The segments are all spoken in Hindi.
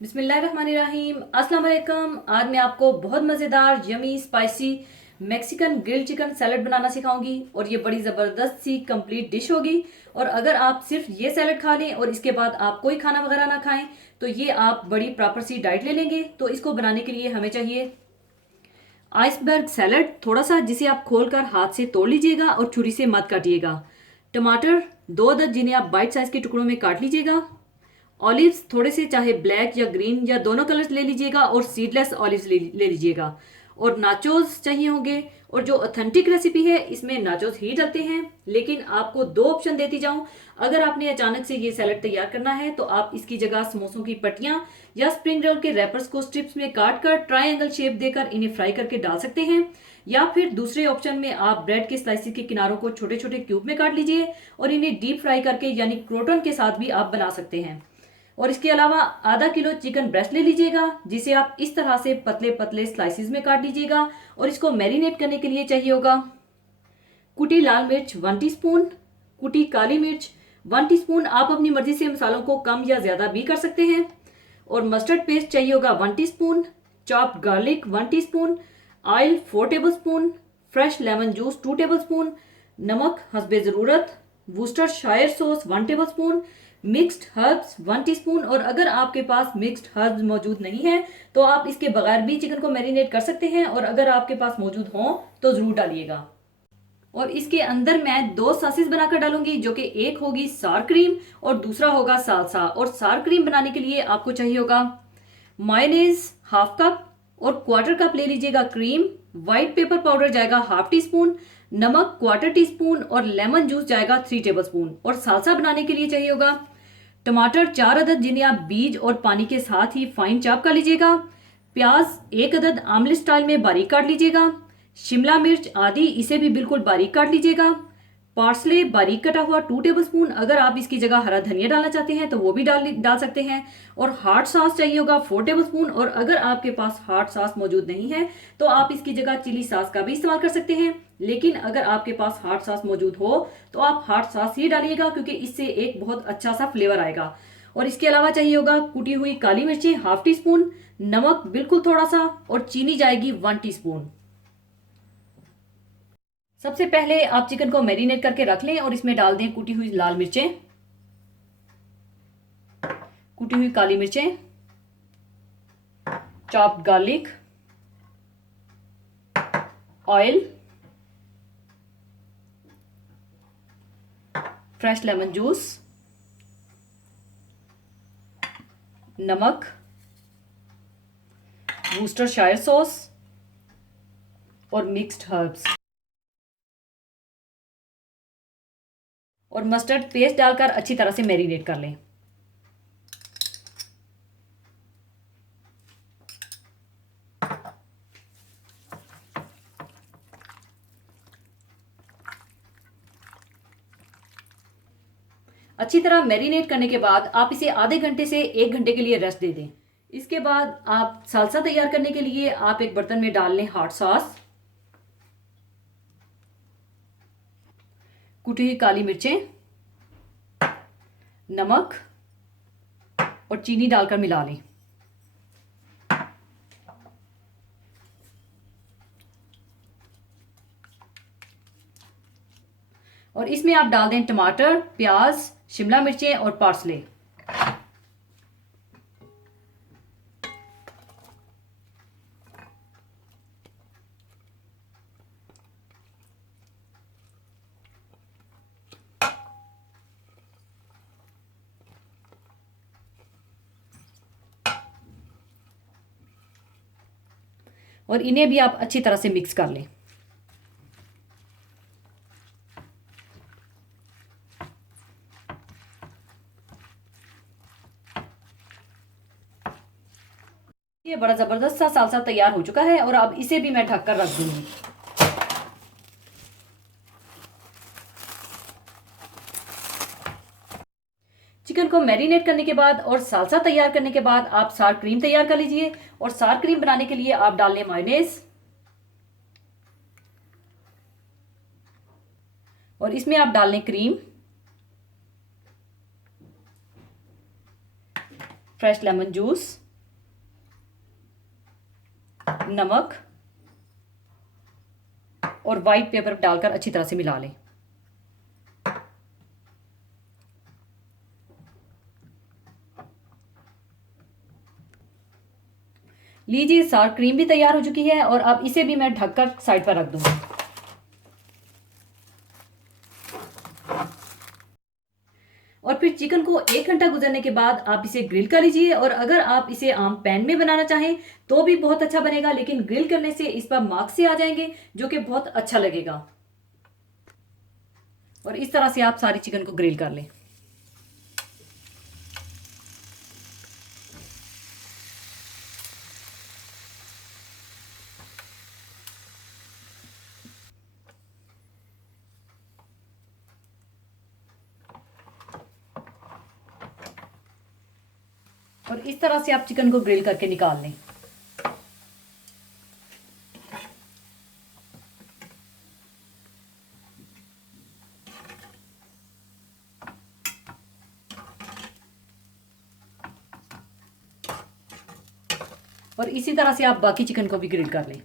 बिस्मिल्लाहिर्रहमानिर्रहीम। अस्सलाम वालेकुम। आज मैं आपको बहुत मज़ेदार yummy spicy Mexican grilled chicken salad बनाना सिखाऊंगी और ये बड़ी ज़बरदस्त सी कंप्लीट डिश होगी। और अगर आप सिर्फ ये सैलड खा लें और इसके बाद आप कोई खाना वगैरह ना खाएं तो ये आप बड़ी प्रॉपर सी डाइट ले लेंगे। तो इसको बनाने के लिए हमें चाहिए आइसबर्ग सैलड थोड़ा सा, जिसे आप खोलकर हाथ से तोड़ लीजिएगा और छुरी से मत काटिएगा। टमाटर 2 अदद, जिन्हें आप बाइट साइज के टुकड़ों में काट लीजिएगा। ऑलिव्स थोड़े से, चाहे ब्लैक या ग्रीन या दोनों कलर्स ले लीजिएगा और सीडलेस ऑलिव्स ले लीजिएगा। और नाचोस चाहिए होंगे। और जो ऑथेंटिक रेसिपी है इसमें नाचोस ही डलते हैं, लेकिन आपको 2 ऑप्शन देती जाऊं। अगर आपने अचानक से ये सैलड तैयार करना है तो आप इसकी जगह समोसों की पट्टियां या स्प्रिंग रोल के रैपर्स को स्ट्रिप्स में काट कर ट्रायंगल शेप देकर इन्हें फ्राई करके डाल सकते हैं। या फिर दूसरे ऑप्शन में आप ब्रेड के स्लाइसिस के किनारों को छोटे छोटे क्यूब में काट लीजिए और इन्हें डीप फ्राई करके यानी क्रोटन के साथ भी आप बना सकते हैं। और इसके अलावा आधा किलो चिकन ब्रेस्ट ले लीजिएगा, जिसे आप इस तरह से पतले पतले स्लाइसिस में काट लीजिएगा। और इसको मैरिनेट करने के लिए चाहिए होगा कुटी लाल मिर्च 1 टीस्पून, कुटी काली मिर्च 1 टीस्पून। आप अपनी मर्जी से मसालों को कम या ज्यादा भी कर सकते हैं। और मस्टर्ड पेस्ट चाहिए होगा 1 teaspoon, chopped garlic 1 teaspoon, oil 4 table spoon, fresh lemon juice 2 table spoon, नमक हस्बे ज़रूरत, Worcestershire sauce 1 table spoon, mixed herbs 1 teaspoon. और अगर आपके पास मिक्स्ड हर्ब्स मौजूद नहीं है तो आप इसके बगैर भी चिकन को मैरिनेट कर सकते हैं, और अगर आपके पास मौजूद हो तो ज़रूर डालिएगा। और इसके अंदर मैं 2 सॉसेस बनाकर डालूंगी, जो कि एक होगी सार क्रीम और दूसरा होगा सालसा। और सार क्रीम बनाने के लिए आपको चाहिए होगा मायोनेज 1/2 कप और 1/4 कप ले लीजिएगा क्रीम। व्हाइट पेपर पाउडर जाएगा 1/2 टीस्पून, नमक 1/4 टीस्पून और लेमन जूस जाएगा 3 टेबल स्पून। और सालसा बनाने के लिए चाहिए होगा टमाटर 4 अदद, जिन्हें आप बीज और पानी के साथ ही फाइन चॉप कर लीजिएगा। प्याज 1 अदद आमलेट स्टाइल में बारीक काट लीजिएगा। शिमला मिर्च आधी, इसे भी बिल्कुल बारीक काट लीजिएगा। पार्सले बारीक कटा हुआ 2 टेबल स्पून, अगर आप इसकी जगह हरा धनिया डालना चाहते हैं तो वो भी डाल सकते हैं। और हॉट सॉस चाहिए होगा 4 टेबल स्पून, और अगर आपके पास हॉट सॉस मौजूद नहीं है तो आप इसकी जगह चिली सॉस का भी इस्तेमाल कर सकते हैं। लेकिन अगर आपके पास हॉट सॉस मौजूद हो तो आप हॉट सॉस ही डालिएगा, क्योंकि इससे एक बहुत अच्छा सा फ्लेवर आएगा। और इसके अलावा चाहिए होगा कुटी हुई काली मिर्ची 1/2 टीस्पून, नमक बिल्कुल थोड़ा सा, और चीनी जाएगी 1 टीस्पून। सबसे पहले आप चिकन को मैरिनेट करके रख लें और इसमें डाल दें कुटी हुई लाल मिर्चें, कुटी हुई काली मिर्चें, chopped garlic, oil, fresh lemon juice, नमक, वूस्टरशायर सॉस और मिक्स्ड हर्ब्स और मस्टर्ड पेस्ट डालकर अच्छी तरह से मैरिनेट कर लें। अच्छी तरह मैरिनेट करने के बाद आप इसे आधे घंटे से 1 घंटे के लिए रेस्ट दे दें। इसके बाद आप सालसा तैयार करने के लिए आप एक बर्तन में डाल लें हॉट सॉस, कुटी हुई काली मिर्चें, नमक और चीनी डालकर मिला लें। और इसमें आप डाल दें टमाटर, प्याज, शिमला मिर्चें और पार्सले। और इन्हें भी आप अच्छी तरह से मिक्स कर लें। ये बड़ा जबरदस्त सा सालसा तैयार हो चुका है और अब इसे भी मैं ढककर रख दूंगी। चिकन को मैरिनेट करने के बाद और सालसा तैयार करने के बाद आप सार क्रीम तैयार कर लीजिए। और सार क्रीम बनाने के लिए आप डाल लें मायोनेज, और इसमें आप डाल लें क्रीम, फ्रेश लेमन जूस, नमक और वाइट पेपर डालकर अच्छी तरह से मिला लें। लीजिए, सार क्रीम भी तैयार हो चुकी है और अब इसे भी मैं ढककर साइड पर रख दूंगी। और फिर चिकन को 1 घंटा गुजरने के बाद आप इसे ग्रिल कर लीजिए। और अगर आप इसे आम पैन में बनाना चाहें तो भी बहुत अच्छा बनेगा, लेकिन ग्रिल करने से इस पर मार्क्स से आ जाएंगे जो कि बहुत अच्छा लगेगा। और इस तरह से आप सारी चिकन को ग्रिल कर लें। और इस तरह से आप चिकन को ग्रिल करके निकाल लें। और इसी तरह से आप बाकी चिकन को भी ग्रिल कर लें।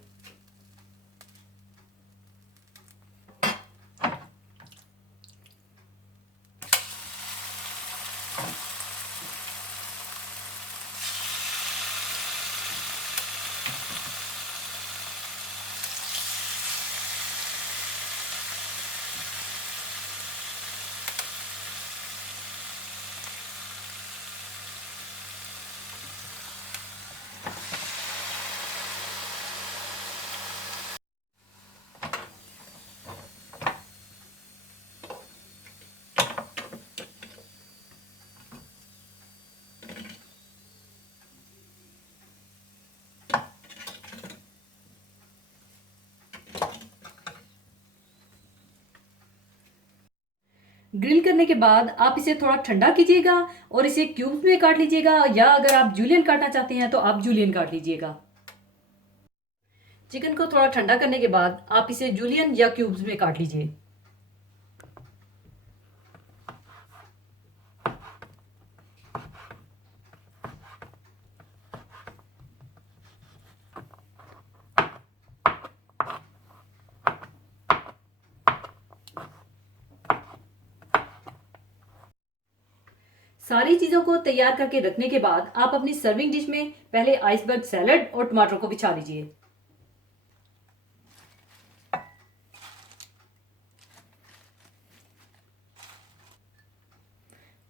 ग्रिल करने के बाद आप इसे थोड़ा ठंडा कीजिएगा और इसे क्यूब्स में काट लीजिएगा, या अगर आप जूलियन काटना चाहते हैं तो आप जूलियन काट लीजिएगा। चिकन को थोड़ा ठंडा करने के बाद आप इसे जूलियन या क्यूब्स में काट लीजिए। सारी चीजों को तैयार करके रखने के बाद आप अपनी सर्विंग डिश में पहले आइसबर्ग सैलड और टमाटर को बिछा लीजिए।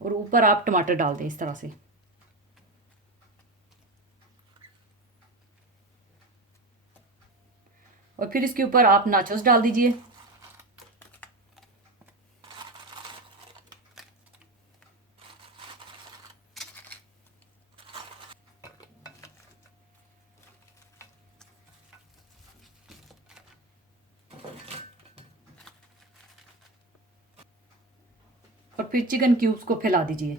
और ऊपर आप टमाटर डाल दें इस तरह से। और फिर इसके ऊपर आप नाचोस डाल दीजिए। और फिर चिकन क्यूब्स को फैला दीजिए।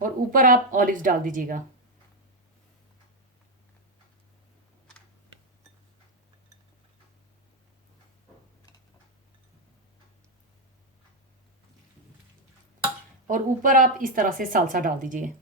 और ऊपर आप ऑलिव्स डाल दीजिएगा। और ऊपर आप इस तरह से सालसा डाल दीजिए।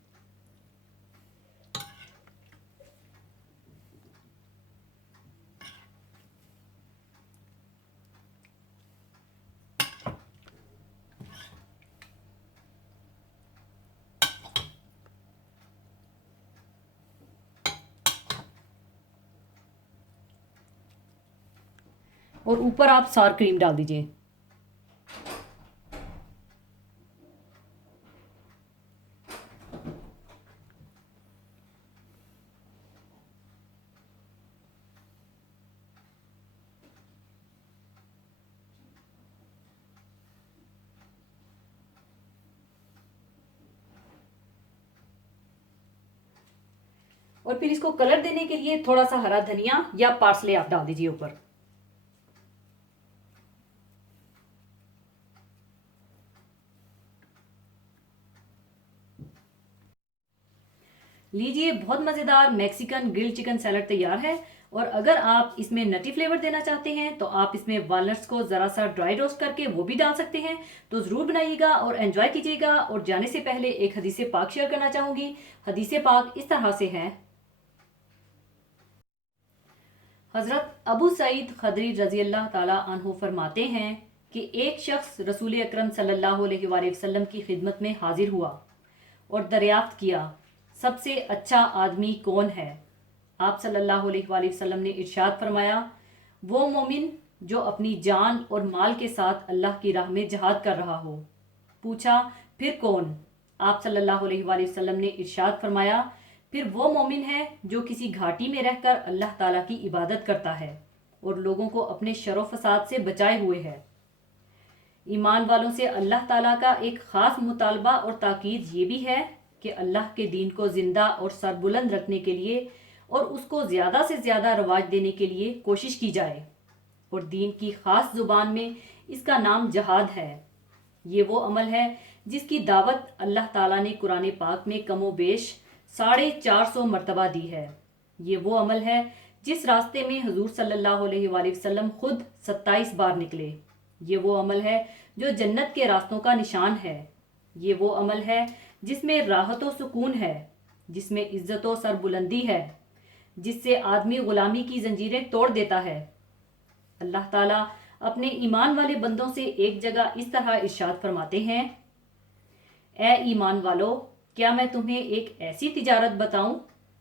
और ऊपर आप सार क्रीम डाल दीजिए। और फिर इसको कलर देने के लिए थोड़ा सा हरा धनिया या पार्सले आप डाल दीजिए ऊपर। लीजिए, बहुत मज़ेदार मैक्सिकन ग्रिल चिकन सैलड तैयार है। और अगर आप इसमें नटी फ्लेवर देना चाहते हैं तो आप इसमें वॉलनट्स को ज़रा सा ड्राई रोस्ट करके वो भी डाल सकते हैं। तो ज़रूर बनाइएगा और एंजॉय कीजिएगा। और जाने से पहले एक हदीस पाक शेयर करना चाहूँगी। हदीस पाक इस तरह से है। हज़रत अबू सईद खदरी रज़ी अल्लाह ताला अन्हु फरमाते हैं कि एक शख्स रसूल अकरम सल्लल्लाहु अलैहि वसल्लम की खिदमत में हाजिर हुआ और दरियाफ्त किया, सबसे अच्छा आदमी कौन है? आप सल्लल्लाहु अलैहि वसल्लम ने इरशाद फरमाया, वो मोमिन जो अपनी जान और माल के साथ अल्लाह की राह में जहाद कर रहा हो। पूछा, फिर कौन? आप सल्लल्लाहु अलैहि वसल्लम ने इरशाद फरमाया, फिर वो मोमिन है जो किसी घाटी में रहकर अल्लाह ताला की इबादत करता है और लोगों को अपने शर व फसाद से बचाए हुए है। ईमान वालों से अल्लाह ताला का एक ख़ास मुतालबा और ताकीद ये भी है कि अल्लाह के दीन को ज़िंदा और सरबुलंद रखने के लिए और उसको ज़्यादा से ज़्यादा रवाज देने के लिए कोशिश की जाए। और दीन की ख़ास ज़ुबान में इसका नाम जहाद है। ये वो अमल है जिसकी दावत अल्लाह ताला ने कुरान पाक में कमो बेश 450 मरतबा दी है। ये वो अमल है जिस रास्ते में हुजूर सल्लल्लाहु अलैहि वसल्लम खुद 27 बार निकले। ये वो अमल है जो जन्नत के रास्तों का निशान है। ये वो अमल है जिसमें राहत व सुकून है, जिसमें इज्जत व सरबुलंदी है, जिससे आदमी गुलामी की जंजीरें तोड़ देता है। अल्लाह ताला अपने ईमान वाले बंदों से एक जगह इस तरह इरशाद फरमाते हैं, ए ईमान वालो, क्या मैं तुम्हें एक ऐसी तिजारत बताऊं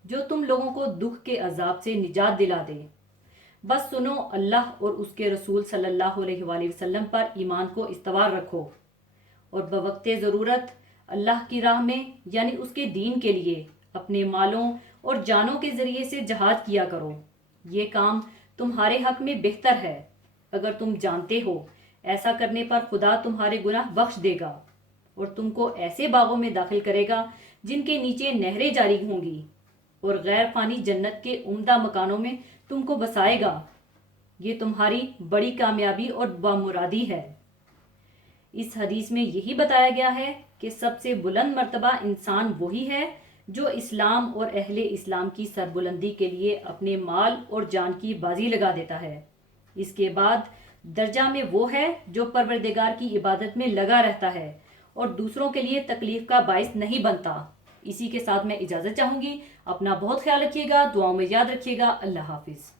जो तुम लोगों को दुख के अजाब से निजात दिला दे? बस सुनो, अल्लाह और उसके रसूल सल्लल्लाहु अलैहि वसल्लम पर ईमान को इस्तवार रखो और बवक्ते ज़रूरत अल्लाह की राह में यानी उसके दीन के लिए अपने मालों और जानों के ज़रिए से जहाद किया करो। ये काम तुम्हारे हक में बेहतर है। अगर तुम जानते हो ऐसा करने पर खुदा तुम्हारे गुनाह बख्श देगा और तुमको ऐसे बागों में दाखिल करेगा जिनके नीचे नहरें जारी होंगी और गैर फानी जन्नत के उम्दा मकानों में तुमको बसाएगा। ये तुम्हारी बड़ी कामयाबी और बामुरादी है। इस हदीस में यही बताया गया है कि सबसे बुलंद मर्तबा इंसान वही है जो इस्लाम और अहले इस्लाम की सरबुलंदी के लिए अपने माल और जान की बाजी लगा देता है। इसके बाद दर्जा में वो है जो परवरदिगार की इबादत में लगा रहता है और दूसरों के लिए तकलीफ का बाइस नहीं बनता। इसी के साथ मैं इजाज़त चाहूँगी। अपना बहुत ख्याल रखिएगा, दुआओं में याद रखिएगा। अल्लाह हाफिज़।